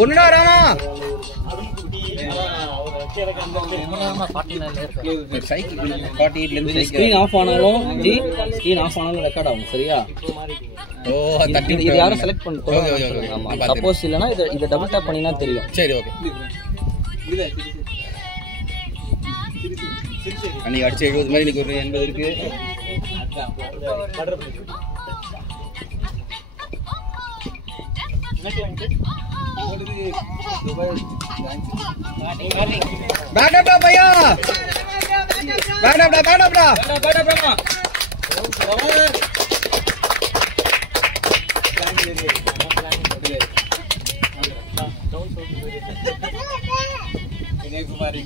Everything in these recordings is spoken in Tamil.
ஒன்னுடா ராமா ஸ்கிரீன் ஆஃப் ஆனாலும் ரெக்கார்ட் ஆகும். சரியா? இது யாரும் செலக்ட் பண்ணிட்டு சப்போஸ் இல்லைன்னா இதை டபுள் டேப் பண்ணினா தெரியும். சரி, ஓகே. அன்னைக்கு அடிச்சு 70 மாதிரி இன்னைக்கு ஒரு 80 இருக்கு. பேட்டப்டா பையா, பேட்டப்டா Vinayakumari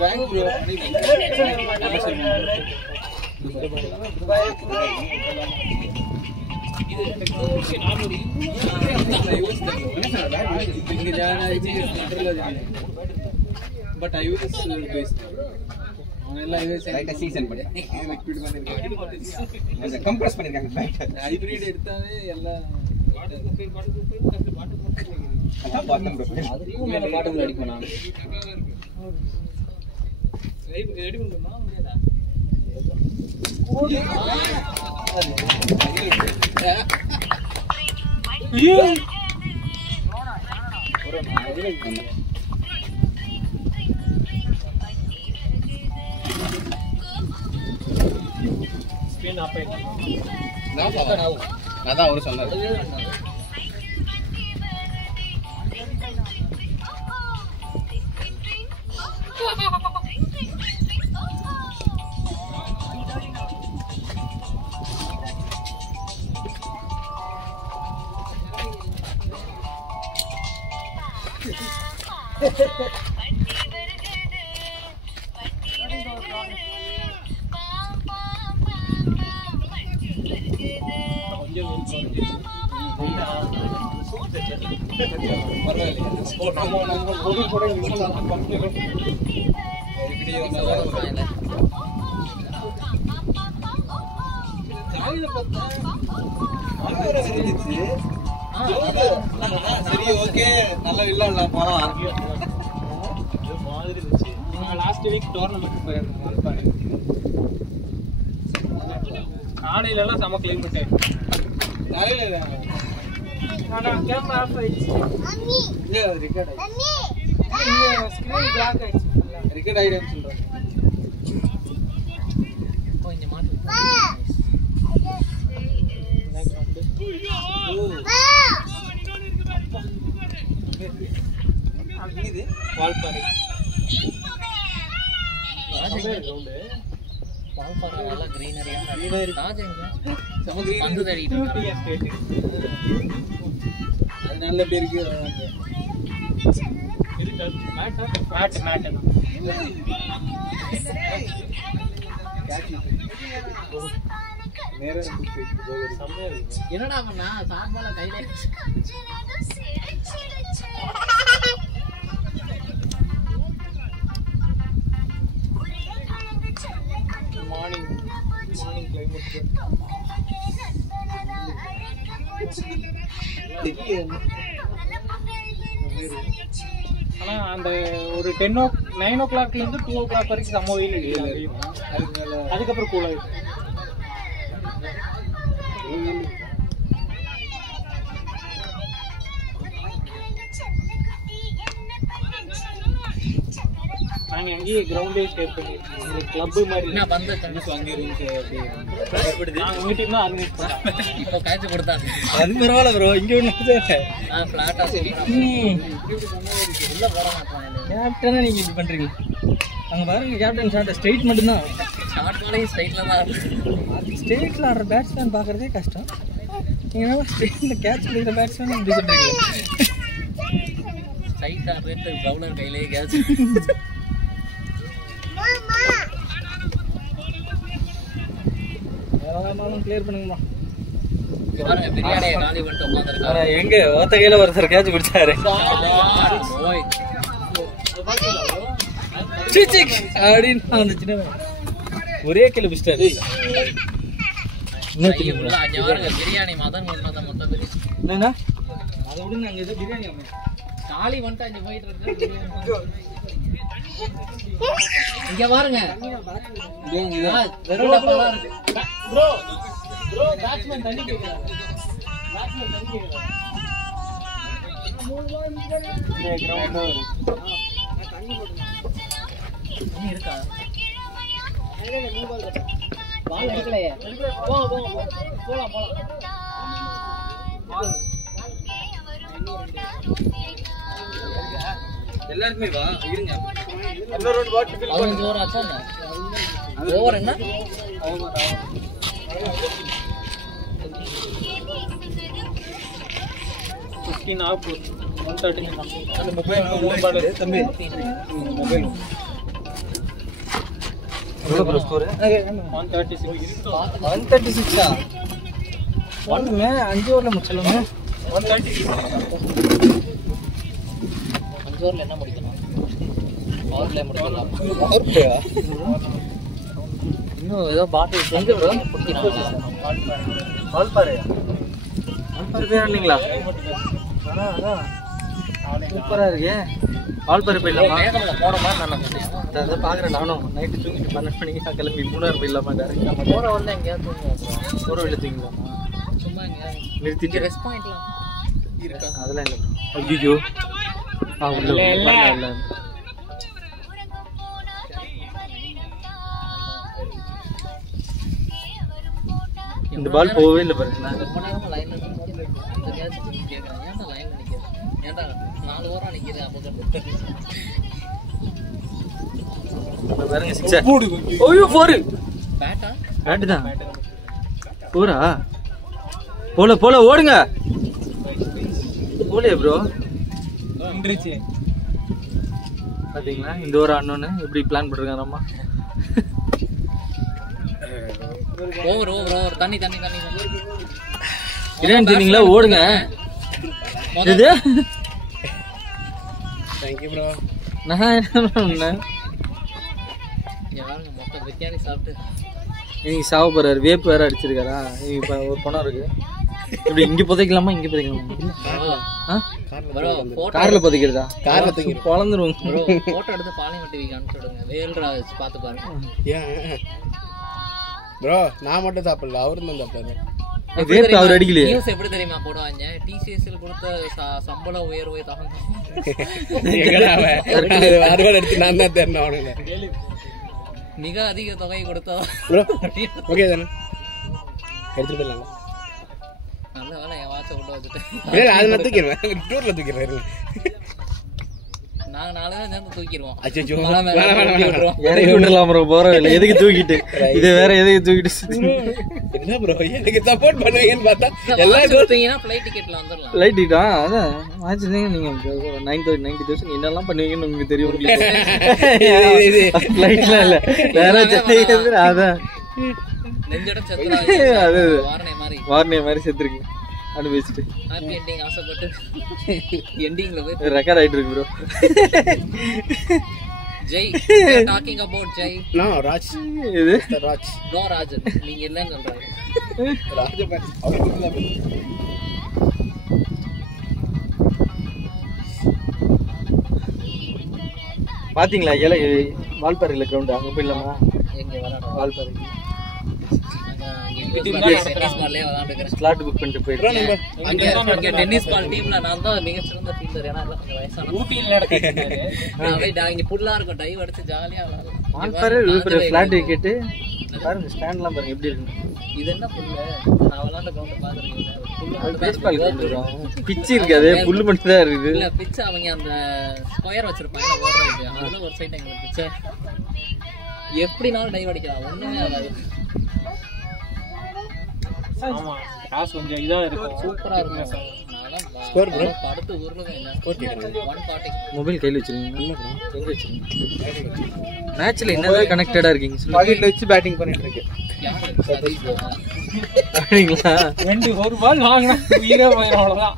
bank bro but I was based அவனெல்லாம் ரைட்டா சீசன் பண்ணி லிக்விட் பண்ணிருக்காங்க அந்த கம்ப்ரஸ் பண்ணிருக்காங்க ரைட் ஹைபிரிட் எடுத்தாவே எல்லாம் அதான் பாட்டம் ப்ரோ அதுக்கு மேல பாட்டம் அடிப்பேன் நான் ரெடி பண்ணுமா முடியாதா ஸ்கிரீன் ஆஃப் ஆயிடுச்சு அதான் அவரு சொன்னாரு சரி ஓகே நல்ல வில்ல போலாம் மாதிரி இருந்துச்சு. லாஸ்ட் வீக் டோர்னமெண்ட் போயிருந்தோம். காலையில எல்லாம் செம கிளைமேட். காலையில ஆனா கேமரா ஆஃப் ஆயிடுச்சு. இல்ல ரெக்கார்ட் ஆயிடுச்சு. இல்ல ஸ்கிரீன் பிளாக் ஆயிடுச்சு. ரெக்கார்ட் ஆயிடுச்சு சொல்றேன். ஓ இந்த மாதிரி இது வால்பாறை கிரவுண்ட் வால்பாறை நல்லா கிரீனரியா ராஜங்க சம கிரீனரி ஸ்டேட் அது நல்ல பேர் இருக்கு மேட் நேரா சமையா இருக்கு என்னடா பண்ணா சாப்பால கையில மார்னிங் கிளைமேட் ஆனா அந்த ஒரு 9 o'clock இருந்து 2 o'clock வரைக்கும் செம்ம வெயில் அடிக்குது. அதுக்கப்புறம் கூல் ஆயிடுச்சு. நாங்க எங்கேயே கிரவுண்டே ஸ்டே பண்ணி கிளப் மாதிரி என்ன பந்த தண்ணி அங்கே இருந்து உங்க டீம் தான் ஆரம்பிச்சு இப்போ காய்ச்சி கொடுத்தாங்க. அது பரவாயில்ல ப்ரோ. இங்கே ஒன்று கேப்டனா நீங்க இப்படி பண்றீங்க? அங்க பாருங்க கேப்டன் ஷாட் ஸ்ட்ரைட் மட்டும் தான். ஷாட் போலயே ஸ்ட்ரைட்ல தான். ஸ்ட்ரைட்ல ஆடுற பேட்ஸ்மேன் பார்க்கறதே கஷ்டம். நீங்க என்ன ஸ்ட்ரைட்ல கேட்ச் பிடிக்கிற பேட்ஸ்மேன் இப்படி சொல்றீங்க? ஸ்ட்ரைட் ஆடுறது பவுலர் கையிலேயே கேட்ச். மாமா வேறமாலும் கிளியர் பண்ணுங்கம்மா. பாருங்க பிரியாணியை காலி பண்ணிட்டு உட்கார்ந்திருக்காரு. எங்க ஒத்த கையில ஒருத்தர் கேட்ச் பிடிச்சாரு. அப்படின்னு வந்துச்சுன்னா ஒரே கிலோ பிடிச்சாரு. பிரியாணி மதன் என்னன்னா அதை விடுங்க. அங்க ஏதோ பிரியாணி காலி வந்துட்டு அஞ்சு போயிட்டு இருக்கு. இங்க பாருங்க வெறும் டப்பாலாம் இருக்கு. ப்ரோ ப்ரோ பேட்ஸ்மேன் தண்ணி கேக்குறாங்க. பேட்ஸ்மேன் தண்ணி கேக்குறாங்க. தண்ணி இருக்கா? பால் எடுக்கலையே. போலாம் எல்லாருமே வா இருங்க. இன்னொரு ரவுண்ட் பாட் ஃபில் பண்ணு. ஓவர் ஆச்சா ஓவர் என்ன? ஓவர் 15 ஆஃப் 130 அந்த மொபைல் பால் தம்பி மொபைல் எவ்வளவு ஸ்கோர்? 136 ஆ? 1 மே 5 ஓவர்ல முடிச்சலங்க. 136 5 ஓவர்ல என்ன முடிக்கணும்? பவர் பிளே முடிக்கலாம். Power player? இன்னும் ஏதோ பாட்டு எங்க ப்ரோ பிடிக்கிறாங்க? பால் பாரு. பால் பாரு பேர் இல்லீங்களா? அதான் சூப்பரா இருக்கு. பால் பாரு போயிடலாமா? போன மாதிரி நான் நினைச்சேன். அதை பாக்குறேன் நானும். நைட்டு தூங்கிட்டு 12 மணிக்கு கிளம்பி 3 போயிடலாமா? டேரக்டா போற வரல எங்கேயாவது தூங்குவோம். போற வழியில தூங்கலாமா? சும்மா எங்கேயாவது நிறுத்திட்டு ரெஸ்ட் பாயிண்ட்லாம் இருக்கா? அதெல்லாம் இல்லை. ஐயோ உள்ள இல்ல. இந்த பால் போகவே இல்லை பாருங்க. நான் ரொம்ப நேரம் லைன்ல நிக்கிறேன். இந்த கேட்ச் கேக்குறேன். ஏன்டா லைன்ல நிக்கிறேன்? ஏன்டா 4 ஓவரா நிக்கிறேன்? அப்ப பாருங்க 6. ஓய்யோ 4. பேட்டா? பேட் தான். 4ஆ? போல ஓடுங்க. போலே ப்ரோ. இன்ட்ரிச்சி. பாத்தீங்களா இந்த ஓவர் ஆடணும்னு எப்படி பிளான் பண்ணிருக்காங்கம்மா. ஓவர் தண்ணி இல்லன்னு சொன்னீங்களா? ஓடுங்க. இது தேங்க்யூ ப்ரோ. நான் என்ன பண்ணேன்? யாருங்க மொத்த பிரியாணி சாப்பிட்டு இன்னைக்கு சாவ போறாரு. வேப்பு வேற அடிச்சிருக்காரா? இப்போ ஒரு பணம் இருக்கு. இப்படி இங்க புதைக்கலாமா? இங்க புதைக்கலாமா? கார்ல புதைக்கிறதா? கார்ல தூக்கி பொளந்துரும். போட்டோ எடுத்து பாளையங்கோட்டை வீக்கு அனுப்பிச்சு விடுங்க. வேல்ராஜ் பார்த்து பாருங்க. ப்ரோ நான் மட்டும் சாப்பிடல, அவரும் தான் சாப்பிட்டாரு. வேப்பு அவர் அடிக்கலையே. நியூஸ் எப்படி தெரியுமா போடுவாங்க? டிசிஎஸ்ல கொடுத்த சம்பள உயர்வை தகவல் எடுத்து நான் தான் தெரியும். மிக அதிக தொகை கொடுத்தா ஓகே தானே எடுத்துட்டு போயிடலாம். நல்ல வேலை என் வாட்சை உள்ள வச்சுட்டேன். அது நான் தூக்கிடுவேன். டூர்ல தூக்கிடுவேன். நாங்க 4 பேரும் சேர்ந்து தூக்கிடுவோம். இறக்கி விட்டுலாம் ப்ரோ. போற இல்லை எதுக்கு தூக்கிட்டு இது வேற எதுக்கு தூக்கிட்டு என்ன ப்ரோ எனக்கு சப்போர்ட் பண்ணுவீங்கன்னு பார்த்தா எல்லாம் தூக்கிட்டீங்கன்னா ஃப்ளைட் டிக்கெட்ல வந்துடலாம். ஃப்ளைட் டிக்கெட்டா? அதான் வாட்சிங்க நீங்க 90,000 என்னெல்லாம் பண்ணுவீங்கன்னு உங்களுக்கு தெரியும். ஃப்ளைட்லாம் இல்லை வேற. அதான் நெஞ்சடம் செத்துறாங்க. அது வார்னே மாதிரி செத்துருக்கு. அனுபவிச்சுட்டு ஹாப்பி எண்டிங் ஆசைப்பட்டு எண்டிங்ல போய் ரெக்கார்ட் ஆயிட்டு இருக்கு bro. Jai talking about Jai. No Raj. இது ராஜ். நோ ராஜ். நீங்க என்னன்னு சொல்றீங்க? ராஜ் பாத்தீங்களா? வால்பாறையில கிரவுண்ட் அங்க போயிடலாமா? எங்க விளையாட வால்பாறை ஸ்லாட் புக் பண்ணிட்டு போயிடுறேன். அங்க டென்னிஸ் பால் டீம்ல நான் தான் மிக சிறந்த டீம்ல. ஏன்னா வயசான ஊட்டியில நடக்குது. இங்க புல்லா இருக்கும். டைவ் அடிச்சு ஜாலியா விளையாடலாம். வால்பாறை விழுப்புர ஃபிளாட் விக்கெட் பாருங்க. ஸ்டாண்ட்லாம் பாருங்க எப்படி இருக்கு. இது என்ன புல்லு? நான் விளையாண்ட கிரவுண்ட் பாத்துருக்கீங்க. பேஸ்பால் பிச்சு இருக்காது, புல்லு மட்டும் தான் இருக்குது. இல்ல பிச்சு அவங்க அந்த ஸ்கொயர் வச்சிருப்பாங்க ஓடுறது, அதுல ஒரு சைடு எங்களுக்கு பிச்சை எப்படினாலும் டைவ் அடிக்கலாம், ஒண்ணுமே ஆகாது. ஆமா காசு கொஞ்சம் இதா இருக்கும், சூப்பரா இருக்கும். ஸ்கோர் ப்ரோ அடுத்து ஊர்லவே இல்ல ஸ்கோர் கேக்குறது 140. மொபைல் கையில வச்சிருக்கீங்க? இல்ல ப்ரோ, எங்க வச்சிருக்கீங்க? மேட்ச்ல என்னதான் கனெக்டடா இருக்கீங்க சொல்லுங்க. பாக்கெட்ல வச்சு பேட்டிங் பண்ணிட்டு இருக்கு. யாரு சதீஷ் அப்படிங்களா? ரெண்டு ஒரு பால் வாங்கினா உயிரே போயிடும், அவ்வளவுதான்.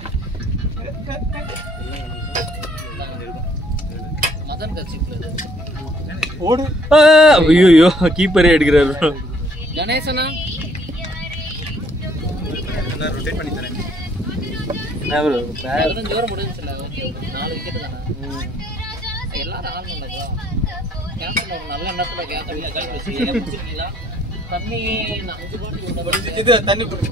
மதன் கட்சிக்குள்ள ஓடு. ஐயோ கீப்பரே எடுக்கிறாரு ப்ரோ. கணேசனா நான் ரொட்டேட் பண்ணி தரேன். என்ன ப்ரோ? அதுதான் ஜோரம் முடிஞ்சுல. ஓகே 4 விக்கெட் தானா? எல்லாரும் ஆடணும்ல. கேப்டன் ஒரு நல்ல நேரத்துல கேப்டன் கை வச்சு ஏறிச்சிட்டீங்களா? தண்ணி 5 பாட்டில் முடிஞ்சு இது தண்ணி குடி.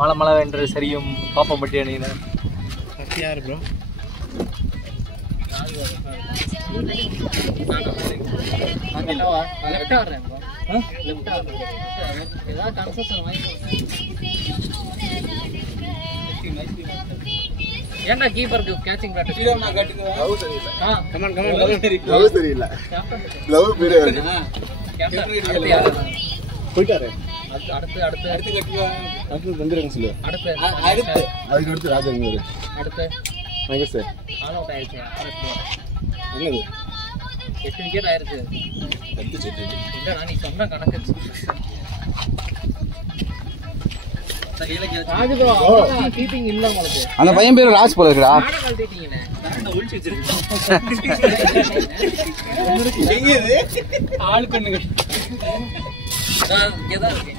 மழை மழை வென்று சரியும் பாப்பம்பட்டி அணியினர். யாரு ப்ரோ? லெஃப்ட் ஆடுறேன் ப்ரோ. லெஃப்ட் ஆடுறேன். ஏதாவது கன்செஷன் வாங்கி ஏன்டா கீப்பருக்கு கேட்சிங் பிராக்டிஸ் சீக்கிரம் நான் கட்டுங்க. கமான் லவ் தெரியல. லவ் பீரியட் வருது. போயிட்டாரு. அடுத்து கட்டுங்க. அடுத்து வந்துருங்க சொல்லு. அடுத்து அதுக்கு அடுத்து ராஜன் அடுத்து மகேஷ் ஆல் அவுட் ஆயிடுச்சு. என்னது 8 விக்கெட் ஆயிருச்சு. இல்லடா நீ சொன்ன கணக்கு ராஜு ப்ரோ கீப்பிங் இல்ல உங்களுக்கு. அந்த பையன் பேரு ராஜ் போல இருக்குடா. ஆட கழட்டிட்டீங்களே. நான் ஒளிச்சு வச்சிருக்கேன். எங்க இது? ஆள் கண்ணுங்க. நான் இங்க தான் இருக்கேன்.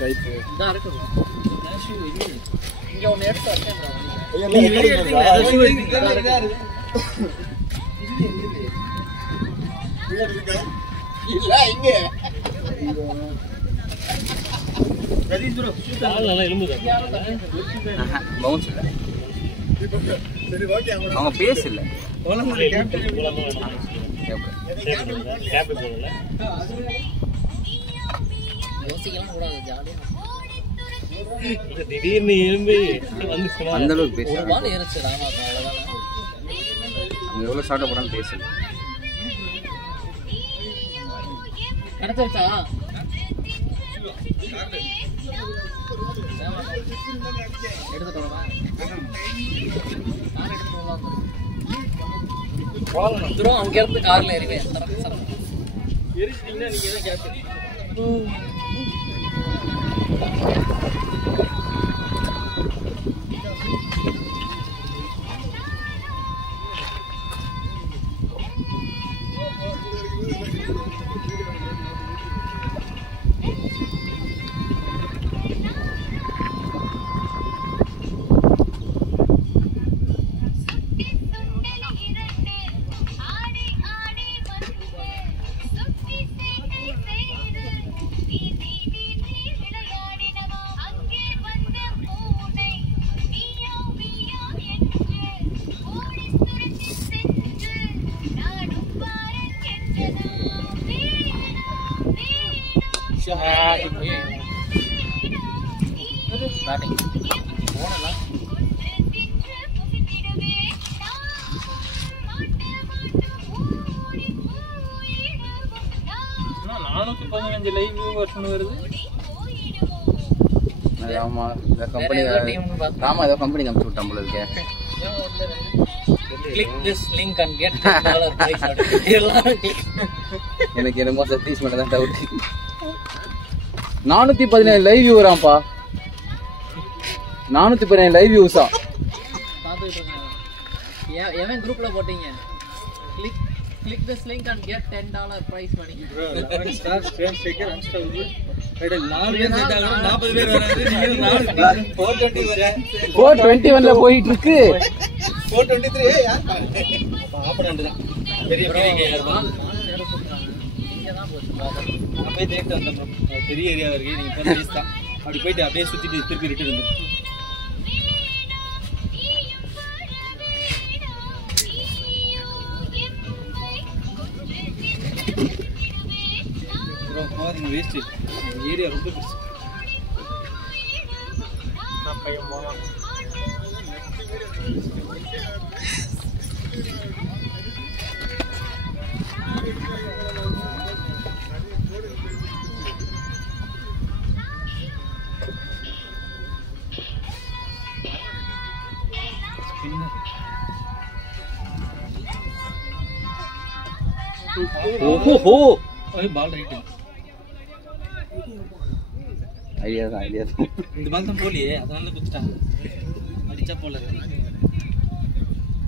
ரைட். இதா இருக்கு. இங்க ஒன்னு எடுத்து வச்சேன் ப்ரோ. இல்ல இங்க பவுன்ஸ் இல்ல, அவங்க பேஸ் இல்ல. யோசிக்கலாம் கூடாது, ஜாலியா திடீர்னு எழும்பி வந்து அந்த அளவுக்கு பேச ஒரு பால் ஏறிச்சு ராமா. அவ்வளவுதான். அவங்க எவ்வளவு ஷார்ட்டா போறான்னு பேசல. கிடைச்சிருச்சா? எடுத்து போடுவா. தூரம் அங்க இருந்து கார்ல ஏறிவேன். எரிச்சிட்டீங்கன்னா நீங்க தான் கேப்டன். பேட்டிங் போனலாம். 415 லைவ் வியூவர்ஸ் வருது. ஆமா, இந்த கம்பெனி ஆமா, ஏதோ கம்பெனி காமிச்சு விட்டான் போல இருக்கே. Click this link and get $10 prize. எனக்கு என்னமோ சதீஷ் மட்டும் தான் டவுட். 417 லைவ் வியூவராம்பா. 417 லைவ் வியூஸா? பாத்துட்டு இருக்கேன். எவன் குரூப்ல போட்டீங்க? Click this link and get $10 prize money. 11 stars frame sticker unstoppable. Red 4 பேர் செட்டாங்க, 40 பேர் வராது. நீங்க 420 வரேன். 421ல போயிட்டு இருக்கு. 423 யார் ஆப்பனன்ட் தான். பெரிய பெரிய கேர் பால். இங்க தான் போச்சு பால். நான் போய் தேடிட்டு வந்தேன் ப்ரோ. பெரிய ஏரியா இருக்கு. நீங்க போய் பேஸ் தான். அப்படி போயிட்டு அப்படியே சுத்திட்டு திருப்பி ரிட்டர்ன் வந்து பாருங்க வேஸ்ட் ஏரியா ரொம்ப பெருசு. பையன் போனா ஓஹோ பால் ரைட் ஐடியா தான் இந்த பால் தான் போலியே அதனால குத்திட்டாங்க. அடிச்சா போல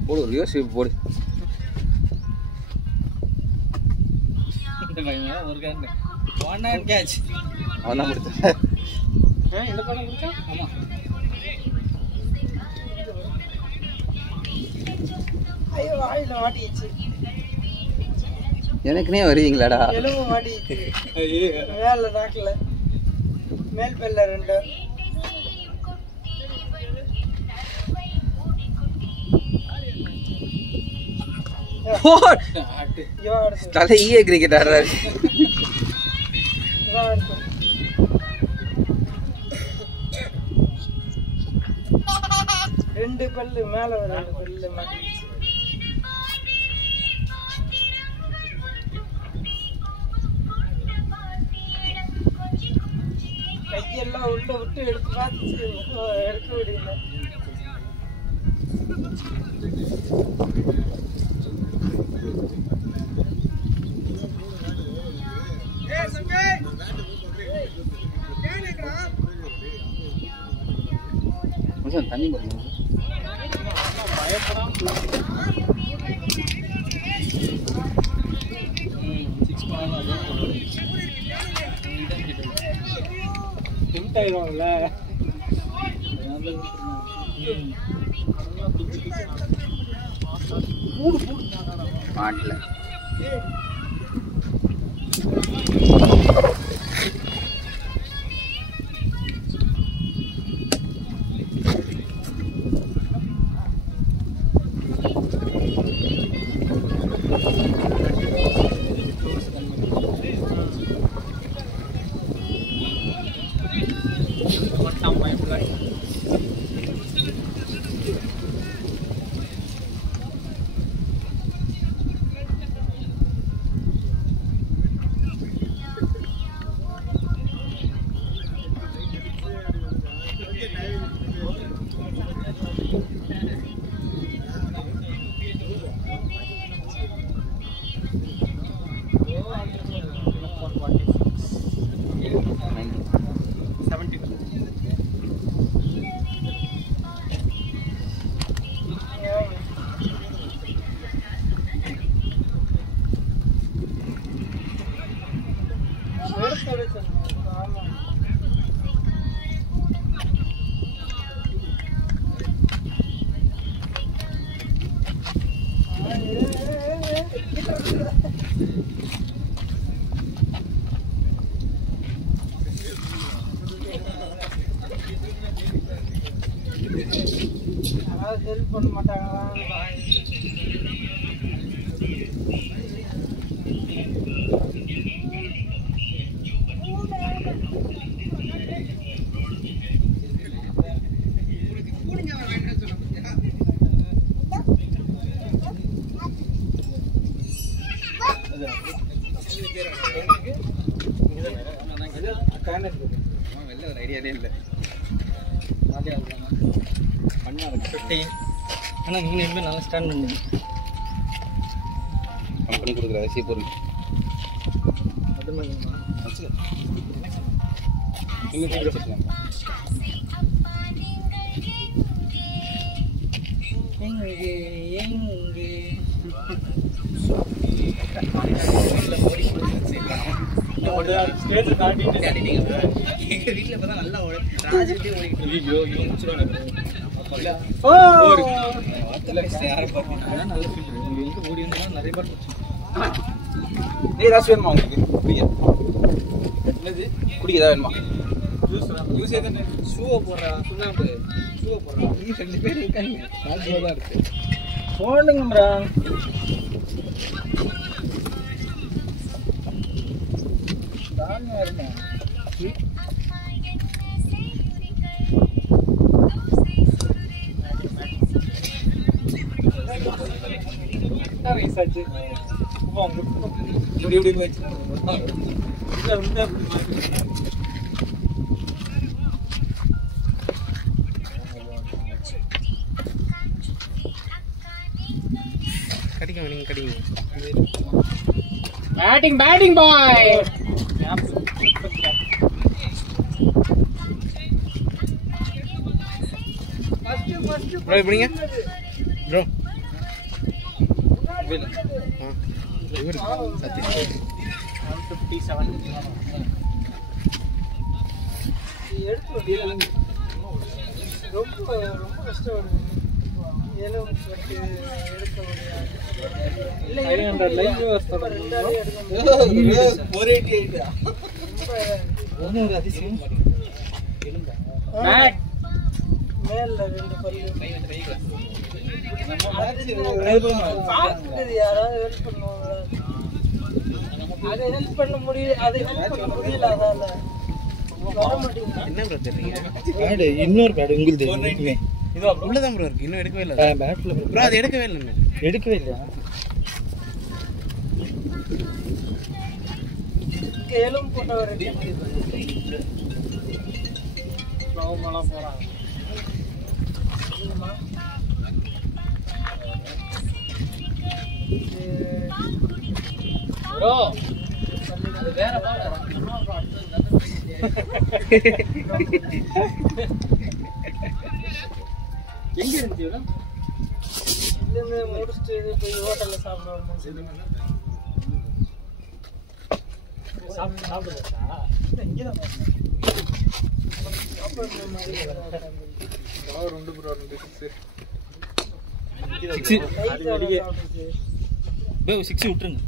போடு ரிவர்ஸ் போடு. ஒரு காரணம் 1 hand catch அவன் தான் கொடுத்தான். இந்த படம் கொடுத்தா ஆமா ஐயோ வாயில மாட்டிச்சு. எனக்குனே வருவீங்களாடா? எலும்பு மாட்டிச்சு மேல நாக்கல மேல் பெல்ல 2 தலை ஈய கிரிக்கெட் ஆடுறாரு. ரெண்டு பல்லு மேல 2 பல்லு மாட்டிச்சு. கையெல்லாம் உள்ள விட்டு எடுத்து பார்த்து எடுக்க முடியல. தண்ணி பாருங்க. ஆயிடுவாங்கல்ல மாட்டல ஹெல்ப் பண்ண மாட்டாங்களா? ஐடியாவே இல்லை. ஆனால் நீங்கள் எப்படி நல்லா ஸ்டாண்ட் பண்ணுங்க. கம்பெனி கொடுக்குற அரிசி பொருள் அது மாதிரி எங்கே எங்கே ஸ்டேஜ் தாண்டிட்டு எங்கள் வீட்டில் இப்போ தான் நல்லா ராஜ்கிட்டே ஓடிக்கிட்டு ஐயோ இவங்க முடிச்சிருவாங்க. யாரை பார்த்தீங்கன்னா நல்ல ஃபீல் இங்கே வந்து ஓடி இருந்தால் நிறைய பேர் நீ ஏதாச்சும் வேணுமா உங்களுக்கு? குடிக்க என்னது குடிக்க ஏதாவது வேணுமா? யூஸ் ஏதானே ஷூவை போடுறா சுண்ணாம்பு ஷூவை போடுறா நீ 2 பேர் இருக்காங்க ராஜ்யா தான் இருக்கு போடுங்கம்ரா தாங்க வருமா ரைசாச்சு இப்படி இப்படி வச்சு கடிங்க நீங்க கடிங்க பேட்டிங் பாய் ப்ரோ இப்படிங்க ப்ரோ இவர் சதீஷ் 157 எடுத்து ரொம்ப கஷ்டம் இன்னொரு பேட் உங்களுக்கு உள்ளதான் ப்ரோ இருக்கு இன்னும் எடுக்கவே இல்லை பேட்ல ப்ரோ அது எடுக்கவே இல்லையா கேளும் போட்ட ஒரு ஸ்லோமலா போறாங்க ப்ரோ அது வேற பால் எங்க இருந்துச்சு இல்ல முடிச்சிட்டு போய் ஹோட்டல்ல சாப்பிடுவோம் சாப்பிடுறதா இங்க தான் ரெண்டு ப்ரோ 6 விட்டுருங்க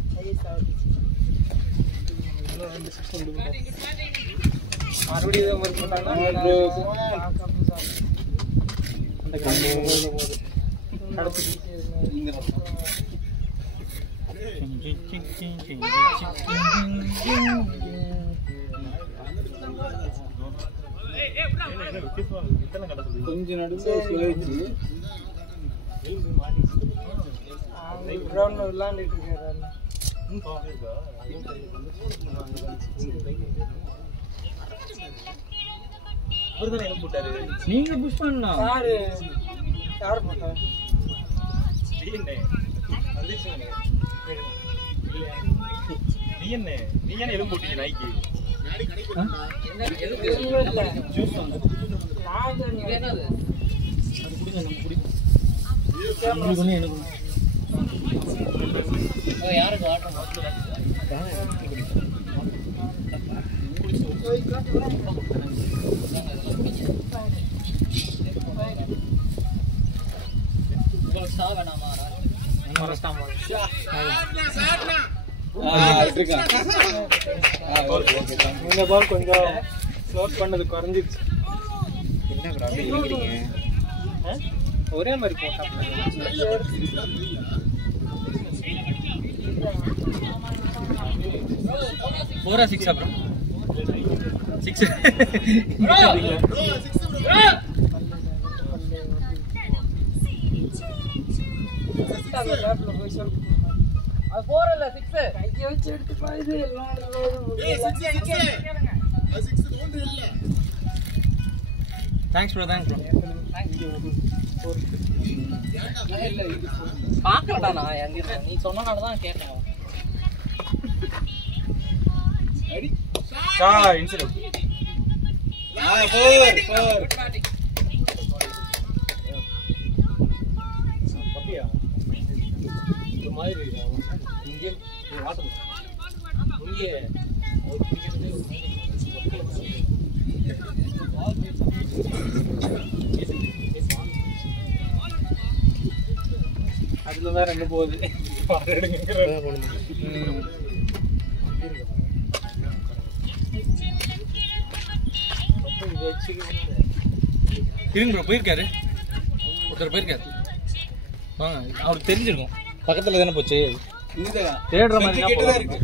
மறுபடியும் கொஞ்சம் நடுவில் கிரவுண்ட்ல விளையாண்டுட்டு இருக்காரு நீங்க புஷ் பண்ணா யார் போட்டா நீ என்ன எலும்பு போட்டீங்க நாய்க்கு யாருக்கு ஆட்டம் ஸ்டா வேணாமா இந்த பால் கொஞ்சம் ஸ்லோட் பண்ணது குறைஞ்சிருச்சு ஒரே மாதிரி போட்டா போரா 6 அப்புறம் 6 அது போறல 6 கையை வச்சு எடுத்து பாயுது எல்லாம் தேங்க்ஸ் ப்ரோ பாக்கலடா நான் எங்க நீ சொன்னனால தான் கேட்டேன் இன்சிடென்ட் பப்பியா ஒரு மாதிரி இங்கே ஆட்டம் இங்கே அதுலதான் ரெண்டு போகுது இருங்க ப்ரோ, போயிருக்காரு ஒருத்தர் போயிருக்காரு. வாங்க, அவருக்கு தெரிஞ்சிருக்கும். பக்கத்துல தானே போச்சு. தேடுற மாதிரி இருக்கு.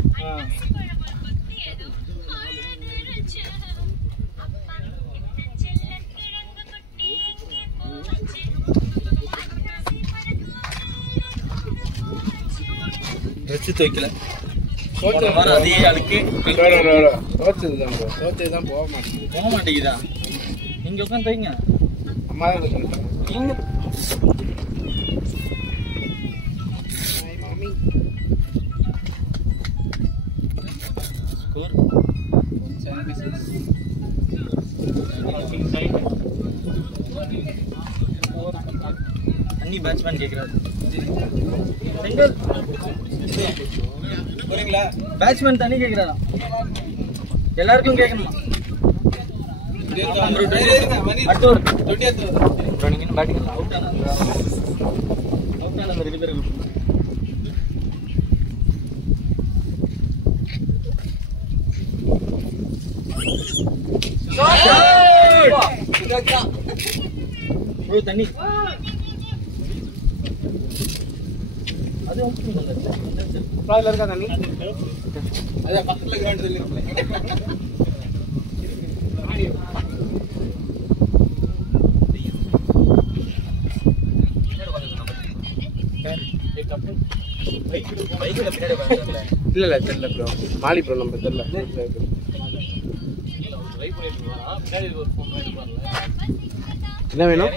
ட்ரெஸ் துவைக்கல அதே அழுக்கு போக மாட்டேங்குதா? நீங்க உட்காந்து தைங்க. அம்மா நீங்க அன்னி பேட்ஸ்மேன் கேட்கிறாரு. பேட்ஸ்மேன் தண்ணி கேட்கிறாரா? எல்லாருக்கும் கேட்கணுமா? தண்ணி அது இருக்கா தண்ணி? அதான் பக்கத்துல கிரவுண்ட் இல்ல தெரியல ப்ரோ. மாலி ப்ரோ நம்ம தெரியல. என்ன வேணும்?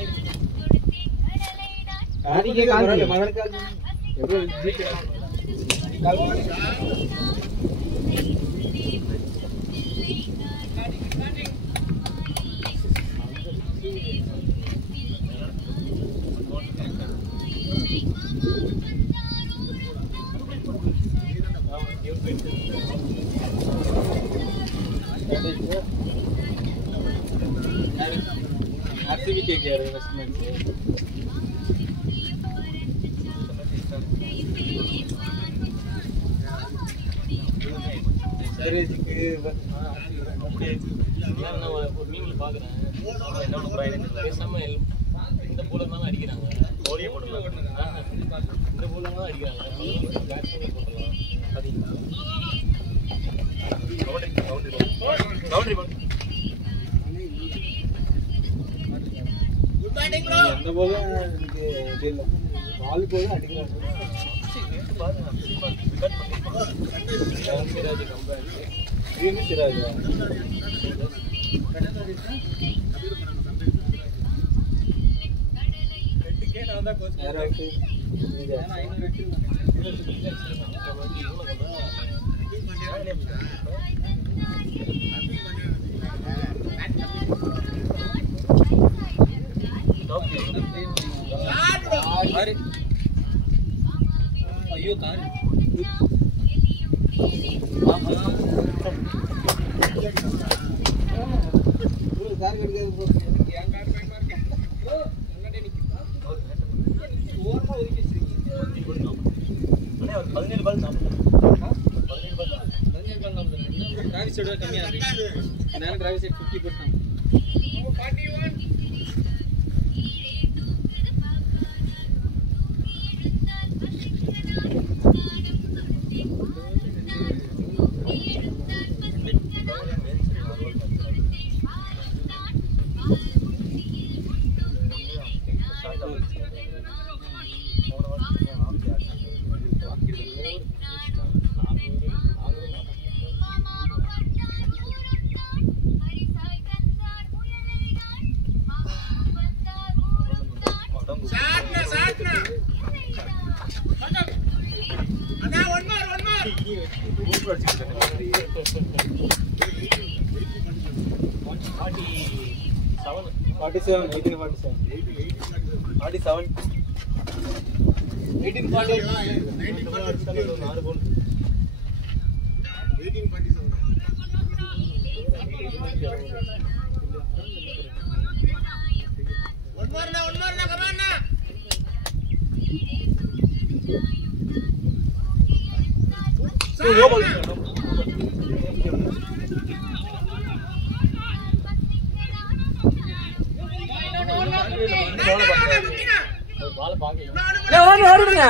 RCB கேக்குறாரு இன்வெஸ்ட்மென்ட். சர்வீஸ்க்கு நான் ஒரு மீம்ல பாக்குறேன். என்னோட பிரைன் பேசாம இந்த போலர் தான் அடிக்குறாங்க. ஓடியே போடலாம். இந்த போலர் தான் அடிக்குறாங்க. பேட் பண்ணி போடலாம். பாத்தீங்களா? Boundary ball. அந்த போல எனக்கு தெரியல. பால் போல அடிக்குறாங்க. பாருங்க கட் பண்ணி சிராஜ் கம்பேர் இது சிராஜ் ரெட்டுக்கே நான் தான் கோச் யாராக்கு இது நான் 500 ரெட்டு ஐயோ கார் கம்மியா டிரைவர் சைட் 50%. ஓடுங்க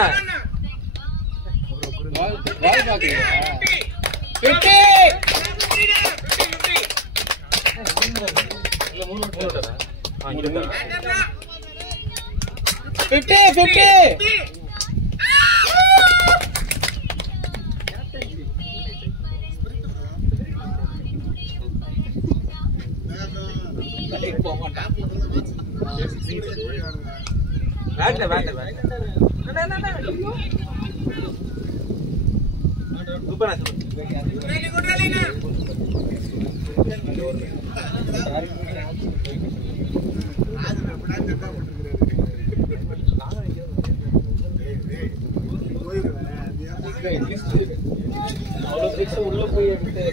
உள்ள போய் எடுத்து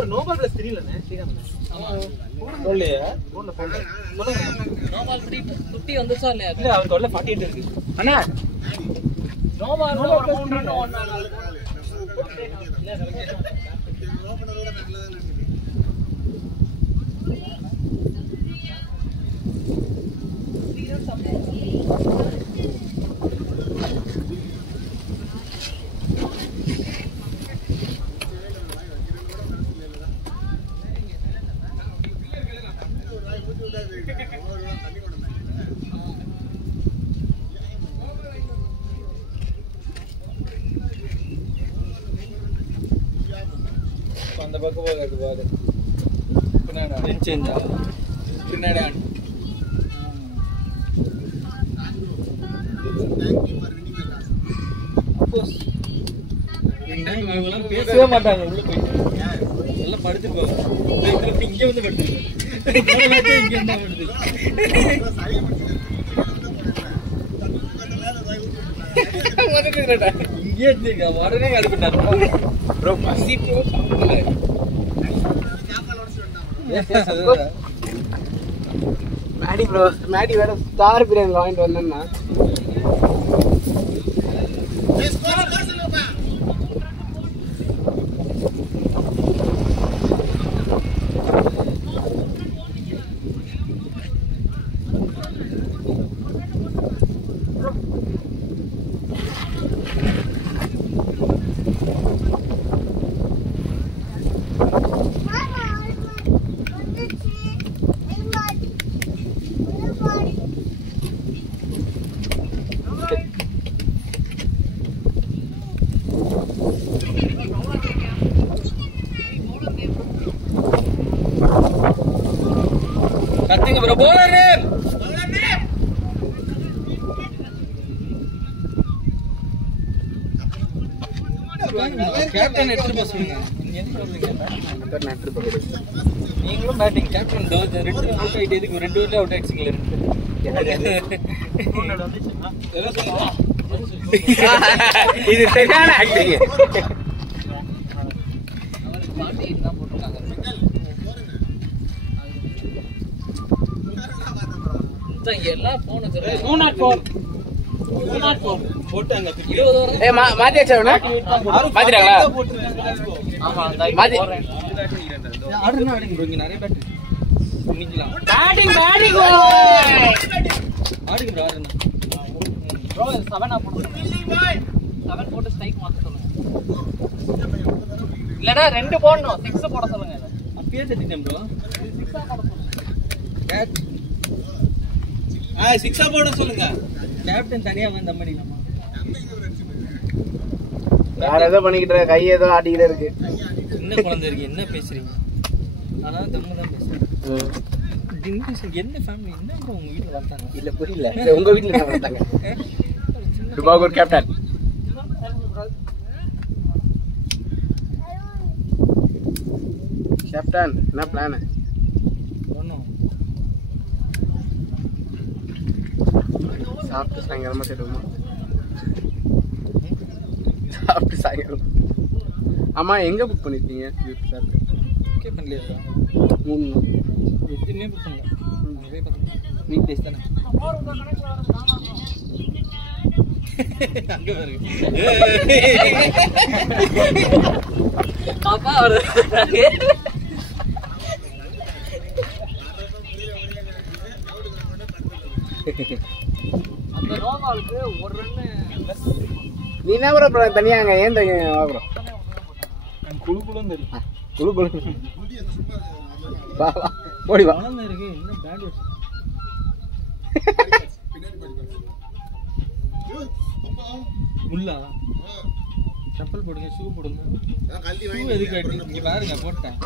ஒரு நோபால் பிளஸ் தெரியலண்ணே சொல்லியா நோபால் 50 வந்துச்சா இல்லையா? இல்ல அவர் தொல்லை 48 இருக்கு அண்ணா. No ball 3 run ஓடுனாங்க. அந்த பக்கம் போகாது பாரு. பின்னாடி சேஞ்சா பின்னாடி பேசவே மாட்டாங்க. உள்ள போயிட்டு எல்லாம் படுத்துட்டு போவாங்க. இங்க வந்து படுத்துருக்கு இங்க என்ன படுத்து இங்கே இருந்துங்க உடனே அனுப்பிட்டாரு. ப்ரோ பசி ப்ரோ மேடி ப்ரோ மேடி வேற ஸ்டார் பிரியாணி வாங்கிட்டு வந்தேன்னா கத்துங்க ப்ரோ. போலர் கேப்டன் எடுத்துட்டு போக சொல்லுங்க. நீங்களும் பேட்டிங் கேப்டன் 2 அவுட் ஆயிட்டு எதுக்கு 2 ஓவர்ல அவுட் ஆயிடுச்சுங்களே. இது சரியான ஆக்டிங். எல்லா போன் 204 போட்டாங்க. 20 ஓவர் ஏய் மாத்தியாச்சா மாத்திட்டாங்களா? ஆமா மாத்தி ஆடுனா அடிங்க ப்ரோ. இங்க நிறைய பேட் முடிக்கலாம். பேட்டிங் ஆடுங்க ப்ரோ ஆடுங்க ப்ரோ 7 ஆ போடுங்க. 7 போட்டு ஸ்ட்ரைக் மாத்த சொல்லுங்க. இல்லனா 2 போடணும். 6 போட சொல்லுங்க. அப்பயே தட்டிட்டேன் ப்ரோ. 6 ஆ போட சொல்லுங்க. 6 போட சொல்லுங்க. கேப்டன் தனியா வந்து தம்படிக்கலாமா? வேற ஏதோ பண்ணிக்கிட்டு இருக்க, கை ஏதோ ஆட்டிக்கிட்டே இருக்கு. என்ன குழந்தை இருக்கு, என்ன பேசுறீங்க? ஆனா தம்மு தான் பேசுறேன். என்ன ஃபேமிலி என்ன ப்ரோ உங்க வீட்ல வந்தாங்க? இல்ல புரியல. உங்க வீட்ல என்ன வந்தாங்க? துபாகூர் கேப்டன். கேப்டன் என்ன பிளான்? ஒண்ணும் சாப்பிட்டு சாயங்காலமா செல்லுமா? சாப்பிட்டு சாயங்காலம். ஆமா எங்க புக் பண்ணிருக்கீங்க? ஓகே பண்ணலையா? 3 நாள் எதுவுமே புக் பண்ணல. போய் பார்த்தா வீக் டேஸ் தானே. அங்க பாருங்க. அப்பா வருது. அந்த நோவாலுக்கு ஒரு ரன் லெஸ். நீ என்ன ப்ரோ தனியாங்க ஏன் வா ப்ரோ? குழு குழுன்னு இருக்கு. குழு குழு வா வா ஓடி வா. குழந்தை இருக்கு என்ன பேட் வச்சு முள்ளா செப்பல் போடுங்க, ஷூ போடுங்க. ஷூ எதுக்கு ஆயிட்டு இங்க பாருங்க போட்டேன்.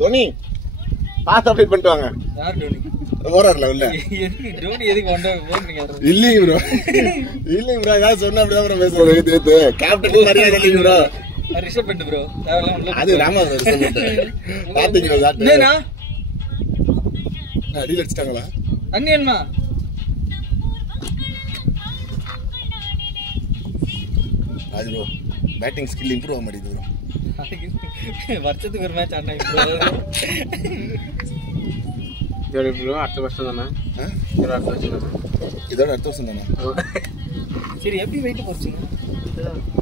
தோனி பாஸ் அப்டேட் பண்ணிட்டு வாங்க. யார் டோனி? ஓரர்ல இல்ல எதுக்கு டோனி எதுக்கு வந்தா போறீங்க? இல்லைங்க ப்ரோ, இல்லைங்க ப்ரோ, ஏதாவது சொன்னா அப்படியே ப்ரோ பேசுவாங்க. தேத்து கேப்டன் மரியாதை இல்லைங்க ப்ரோ. ரிஷப் பண்ணு ப்ரோ. தேவலாம் அது ராமா பாத்தீங்களா? என்னண்ணா அடியில் அடிச்சிட்டாங்களா? தண்ணி என்ன அது ப்ரோ பேட்டிங் ஸ்கில் இம்ப்ரூவ் ஆக மாட்டேங்குது ப்ரோ. வருஷத்துக்கு ஒரு மேட்ச் ஆடினா ப்ரோ அடுத்த வருஷம் தானே? அடுத்த வருஷம் தானே? இதோட அடுத்த வருஷம் தானே? சரி எப்படி வெயிட் போச்சுங்க?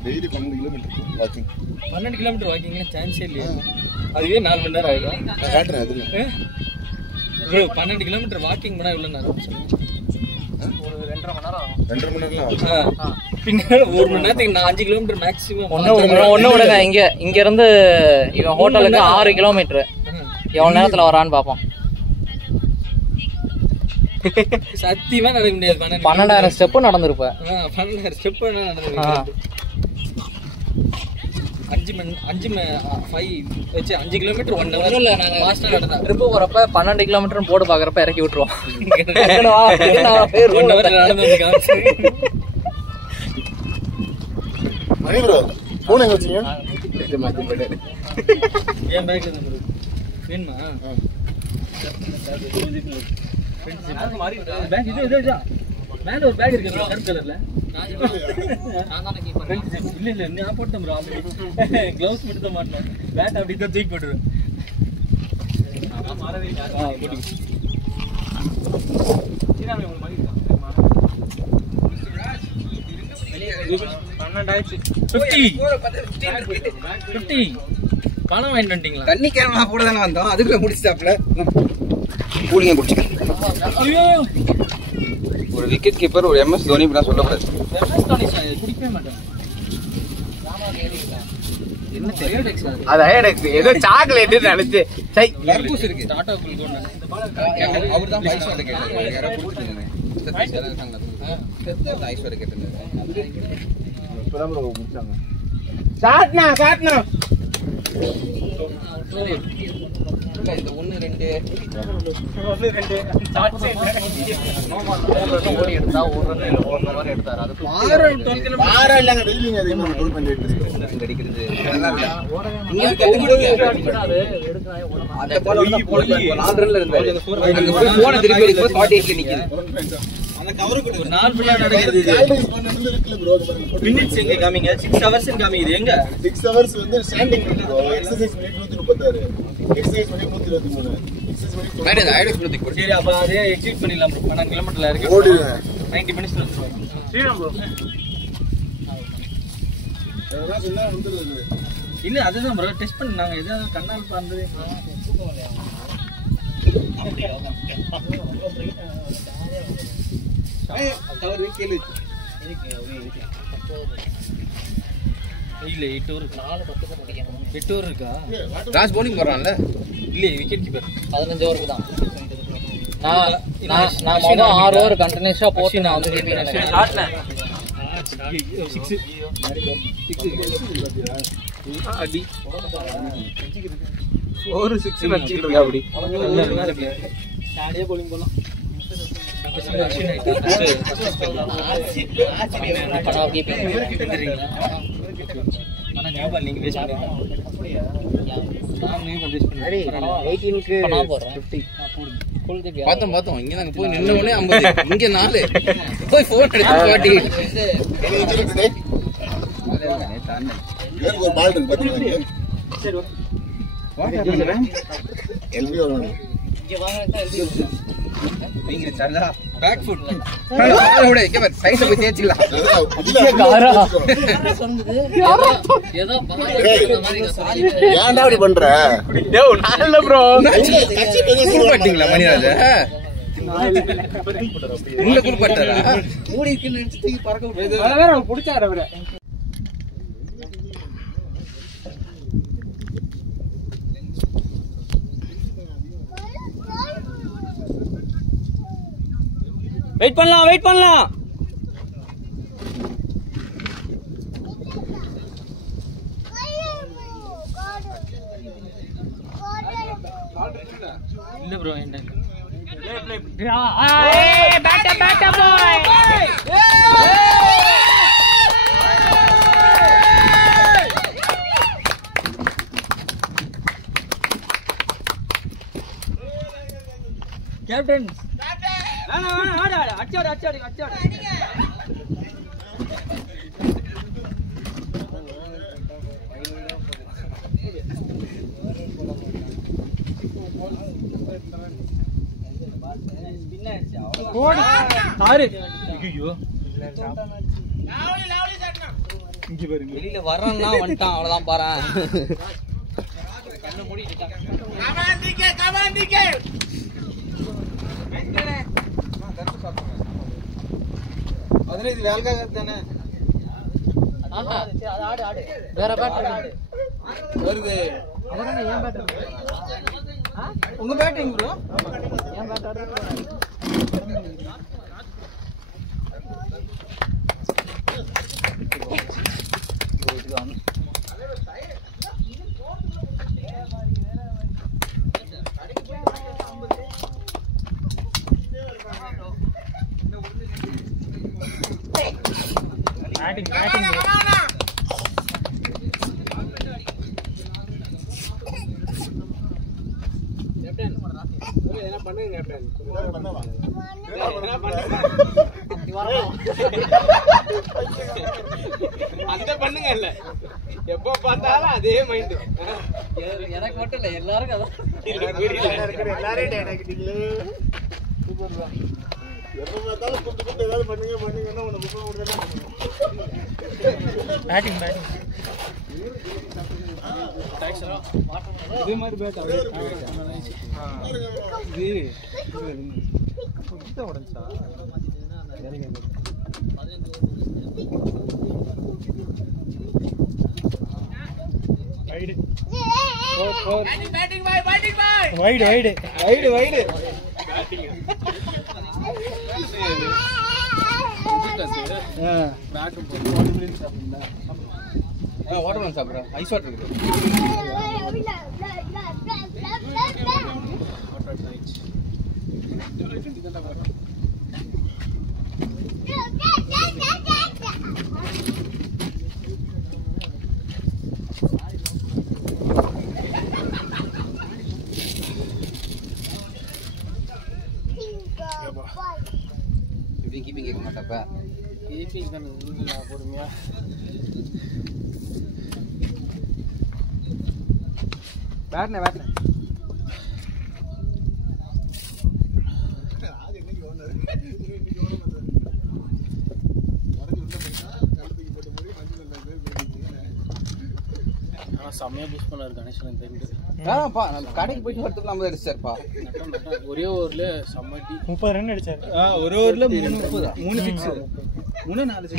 Daily 12 kilometre walking. 12 கிலோமீட்டர் வாக்கிங்லாம் சான்ஸே இல்லையா? அதுவே 4 மணி நேரம் ஆயிடும். நான் காட்டுறேன் அதுல ப்ரோ 12 கிலோமீட்டர் வாக்கிங் பண்ணா எவ்வளவு நேரம்? ஒரு 2.5 மணி நேரம் ஆகும். 2.5 மணி நேரம் பின்ன 1 மணி நேரத்துக்கு நான் 5 கிலோமீட்டர் மேக்ஸிமம். ஒண்ணு விடுங்க. இங்க இருந்து இவன் ஹோட்டலுக்கு 6 கிலோமீட்டர். எவ்வளவு நேரத்துல வரான்னு பாப்போம். சத்தியமா நடக்க முடியாது. 12,000 ஸ்டெப் நடந்திருப்ப. 12,000 ஸ்டெப் நடந்து 5 கிலோமீட்டர் 1 ஹவர் இல்ல நாங்க ஃபாஸ்டா நடந்தா ட்ரிப் போறப்ப 12 கிலோமீட்டர் போர்டு பாக்குறப்ப இறக்கி விட்டுருவோம். 1 ஹவர் நடந்து வந்து காமிச்சு. மணி ப்ரோ போன் எங்க வச்சீங்க? ஏன் பேக் இருக்கு ப்ரோ? வேணுமா? பேக் இது மேல ஒரு பேக் இருக்கு கருப்பு கலர்ல. இல்ல நான் போட்டேன் ப்ரோ. க்ளவுஸ் மட்டும் தான் மாட்டணும். பேட் அப்படி தான் தூக்கி போட்டுருவேன். பணம் வாங்கிட்டு வந்துட்டீங்களா? தண்ணி கேரளா கூட தானே வந்தோம், அதுக்குள்ள முடிச்சாப்ல கூலிங்க குடிச்சிட்டேன். ஒரு விக்கெட் கீப்பர் ஒரு MS தோனி இப்படி சொல்லக்கூடாது. குடிக்கவே மாட்டேன். என்ன தெரியும்? அது ஐடெக்ஸ் ஏதோ சாக்லேட் நினைச்சு சை தர்பூஸ் இருக்கு. டாடா குல் தோனி அவர் தான் ஐஸ்வர்யா கேட்டாரு. யாரோ குடிச்சிருக்காங்க. ஐஸ்வர்யா கேட்டாரு. இப்பதான் ப்ரோ முடிச்சாங்க. காட்னா இந்த 1 2 ஓடி எடுத்தா ஒரு ரன் எடுத்தாரு. அது வாரம் இல்லங்க டெய்லிங்க அதிகமா டூர் பண்ணிட்டு அடிக்கிறது. அடிக்கிறாரு. எடுக்கிறாரு. அந்த பால் 4 ரன்ல இருந்தாரு. அங்க போய் போன திருப்பி அடிக்கும்போது 48ல நிக்குது. அந்த கவருக்கு ஒரு 4 மணி நேரம் நடக்குது. மினிட்ஸ் எங்க காமிங்க? 6 ஹவர்ஸ் காமிக்குது. எங்க 6 ஹவர்ஸ் வந்து ஸ்டாண்டிங் ப்ரோ. எக்சர்சைஸ் பண்ணி 136, எக்சர்சைஸ் பண்ணி 123, எக்சர்சைஸ் பண்ணி மேடம் ஐடெக்ஸ் ப்ரோ தூக்கி சரி அப்ப அதே எக்ஸிட் பண்ணிடலாம் ப்ரோ. 12 கிலோமீட்டர்ல இருக்கு. ஓடிடுங்க. 90 மினிட்ஸ்ல வந்துருவாங்க. ஸ்ரீராம் ப்ரோ அதெல்லாம் சொன்னா வந்துருது. இல்ல அதுதான் ப்ரோ டெஸ்ட் பண்ணி நாங்க எதாவது கண்ணால் பண்றது இல்ல 8 ஓவர் 4-10 முடிக்கணும். 8 ஓவர் இருக்கா லாஸ்ட் பவுலிங் போறான்ல இல்ல விக்கெட் கீப்பர் 15 ஓவருக்கு தான். நான் மொதல் 6 ஓவர் கண்டினியூஸா போட்டு நான் வந்து ஷாட்ல 6 அடி 4 6 அடிச்சிட்டு இருக்கா அப்படி ஸ்டாடியே bowling போலாம் ஆனா ஞாபகம் நீங்க வேஸ்ட் பண்ணீங்க நான் நீங்க வேஸ்ட் பண்ணீங்க 18க்கு 50 குல்தீப் பார்த்தோம் இங்க நாங்க போய் நின்ன உடனே 50 இங்க 4 போய் போன் எடுத்து 40 ஒரு பால் இருக்கு பாத்தீங்களா? சரி எல்பி வரணும். இங்க வாங்கறதா எழுதி நீங்க சல்லா பேக் ஃபுட் ஹலோ ஓட இங்க பாரு சைஸ் போய் தேய்ச்சிடலாம் ஏதோ ஏன்டா அப்படி பண்ற? டேய் நான்ல ப்ரோ குளிப்பாட்டீங்களா மணிராஜா உள்ள குளிப்பாட்டாரா மூடி இருக்குன்னு நினைச்சு தூக்கி பறக்க விட்டு வேற வேற புடிச்சாரு அவரை வெயிட் பண்ணலாம் இல்ல ப்ரோ என்ன பேட்டா பாய் கேப்டன் ஆடு அச்சாடு வெளியில வர்றா வந்துட்டான் அவ்வளவுதான் பாரு கண்ணை மூடிட்டான் அதுல இது வேல்காக தானே வேற பேட்டர் வருது உங்க பேட்டிங் ப்ரோ ஏன் பேட்டர் பேட்டிங் என்ன பண்ணுங்க கேப்டன் அந்த பண்ணுங்க இல்ல எப்ப பார்த்தாலும் அதே மைண்ட் எனக்கு மட்டும் இல்ல எல்லாருக்கும் அதான் எப்ப பார்த்தாலும் கூப்பிட்டு ஏதாவது பண்ணுங்கன்னா உன்னை புக் கொடுத்தா பேட்டிங் இதே மாதிரி பேட் இது உடஞ்சா வைடு வாட்டர் சாப்பிடுறேன் ஐஸ் வாட்டர் இருக்கு இப்படி கீப்பிங் கேட்க மாட்டப்ப கீப்பிங் பொறுமையா பேட்னே செம்மையா புஷ் பண்ணாரு கணேசன் தெரிஞ்சு. நம்ம கடைக்கு போயிட்டு வரதுக்குள்ள 50 அடிச்சாருப்பா. ஒரே ஓவர்ல செம்ம டீ 30 ரன் அடிச்சாரு. ஒரு ஓவர்ல 3 6 3 4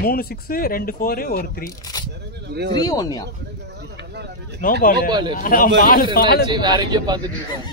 3 6 2 4 1 3 3 1யா? No ball. வேற எங்கேயோ பாத்துட்டு இருக்கான்.